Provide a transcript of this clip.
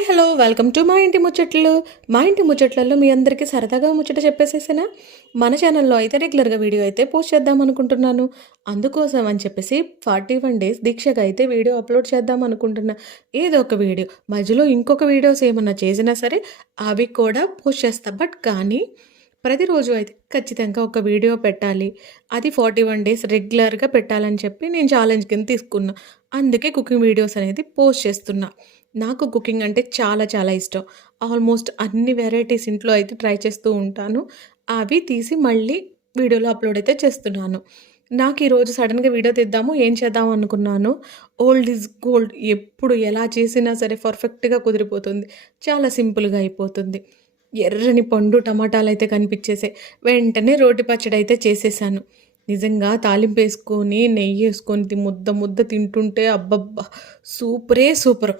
Hi hello welcome to మా ఇంటి ముచ్చట్లు. మా ఇంటి ముచ్చట్లలో మీ అందరికీ సరదాగా ముచ్చట చెప్పేసేసేనా. మన ఛానల్లో అయితే రెగ్యులర్గా వీడియో అయితే పోస్ట్ చేద్దాం అనుకుంటున్నాను. అందుకోసం అని చెప్పేసి 41 డేస్ దీక్షగా అయితే వీడియో అప్లోడ్ చేద్దాం అనుకుంటున్నా. ఏదో ఒక వీడియో మధ్యలో ఇంకొక వీడియోస్ ఏమన్నా చేసినా సరే అవి కూడా పోస్ట్ చేస్తా. బట్ కానీ ప్రతిరోజు అయితే ఖచ్చితంగా ఒక వీడియో పెట్టాలి. అది 41 డేస్ రెగ్యులర్గా పెట్టాలని చెప్పి నేను ఛాలెంజ్ కింద తీసుకున్నా. అందుకే కుకింగ్ వీడియోస్ అనేది పోస్ట్ చేస్తున్నా. నాకు కుకింగ్ అంటే చాలా చాలా ఇష్టం. ఆల్మోస్ట్ అన్ని వెరైటీస్ ఇంట్లో అయితే ట్రై చేస్తూ ఉంటాను. అవి తీసి మళ్ళీ వీడియోలో అప్లోడ్ అయితే చేస్తున్నాను. నాకు ఈరోజు సడెన్‌గా వీడియో తీద్దాము, ఏం చేద్దాం అనుకున్నాను. Old is gold. ఎప్పుడు ఎలా చేసినా సరే పర్ఫెక్ట్‌గా కుదిరిపోతుంది. చాలా సింపుల్‌గా అయిపోతుంది. ఎర్రని పండు టమాటాలైతే కనిపించేసాయి. వెంటనే రోటి పచ్చడైతే చేసేసాను. నిజంగా తాలింపేసుకొని, నెయ్యేసుకొని ముద్ద ముద్ద తింటుంటే అబ్బబ్బా! సూపరే సూపరు.